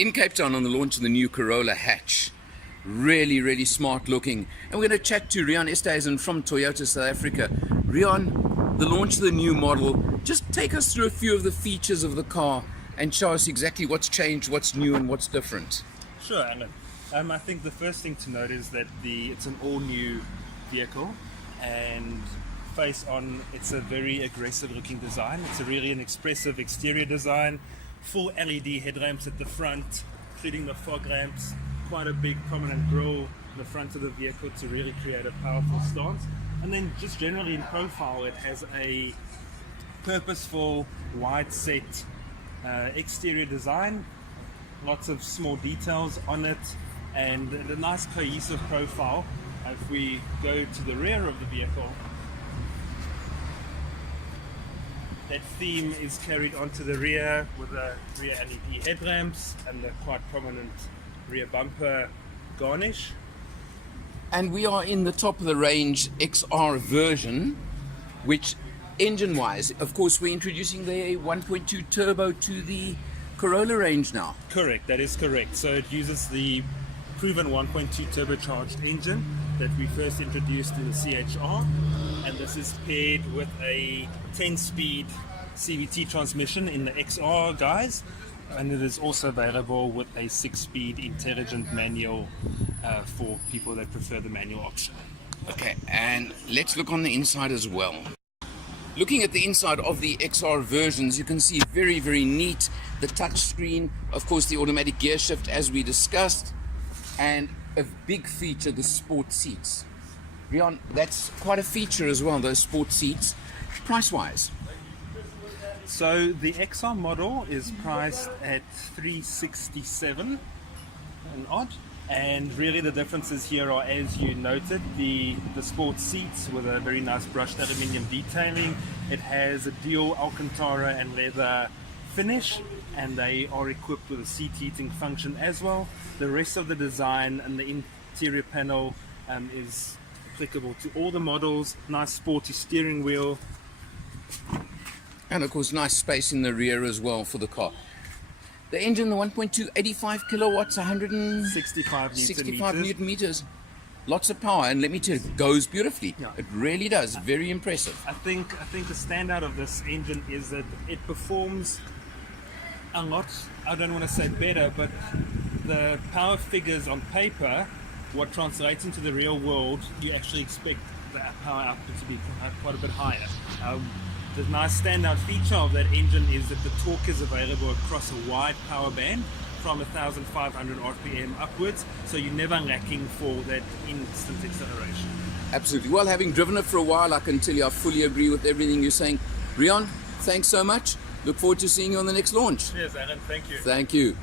in Cape Town on the launch of the new Corolla hatch. Really smart looking. And we're going to chat to Rian Esthuizen from Toyota South Africa. Rian, the launch of the new model, just take us through a few of the features of the car and show us exactly what's changed, what's new and what's different. Sure, Alan. I think the first thing to note is that it's an all-new vehicle, and face on, it's a very aggressive looking design. It's really an expressive exterior design, full LED headlamps at the front, including the fog lamps, quite a big prominent grille in the front of the vehicle to really create a powerful stance. And then just generally in profile, it has a purposeful wide set exterior design, lots of small details on it, and a nice cohesive profile. If we go to the rear of the vehicle, that theme is carried onto the rear with the rear LED headlamps and the quite prominent rear bumper garnish. And we are in the top of the range XR version, which engine wise, of course, we're introducing the 1.2 turbo to the Corolla range now. Correct, that is correct. So it uses the proven 1.2 turbocharged engine that we first introduced in the CHR, and this is paired with a 10-speed CVT transmission in the XR guys, and it is also available with a 6-speed intelligent manual for people that prefer the manual option. Okay, and let's look on the inside as well. Looking at the inside of the XR versions, you can see very neat, the touch screen, of course the automatic gear shift as we discussed, and a big feature, the sport seats. Rian, that's quite a feature as well, those sport seats. Price-wise? So the XR model is priced at $367 and odd. And really the differences here are, as you noted, the sport seats with a very nice brushed aluminium detailing. It has a dual Alcantara and leather finish, and they are equipped with a seat heating function as well. The rest of the design and the interior panel is applicable to all the models. Nice sporty steering wheel. And of course nice space in the rear as well for the car. The engine, the 1.2, 85 kilowatts, 165 newton meters. Lots of power, and let me tell you, it goes beautifully. Yeah. It really does. Very impressive. I think the standout of this engine is that it performs a lot, I don't want to say better, but the power figures on paper, what translates into the real world, you actually expect the power output to be quite a bit higher. The nice standout feature of that engine is that the torque is available across a wide power band from 1,500 RPM upwards, so you're never lacking for that instant acceleration. Absolutely. Well, having driven it for a while, I can tell you I fully agree with everything you're saying. Rian, thanks so much. Look forward to seeing you on the next launch. Cheers, Alan. Thank you. Thank you.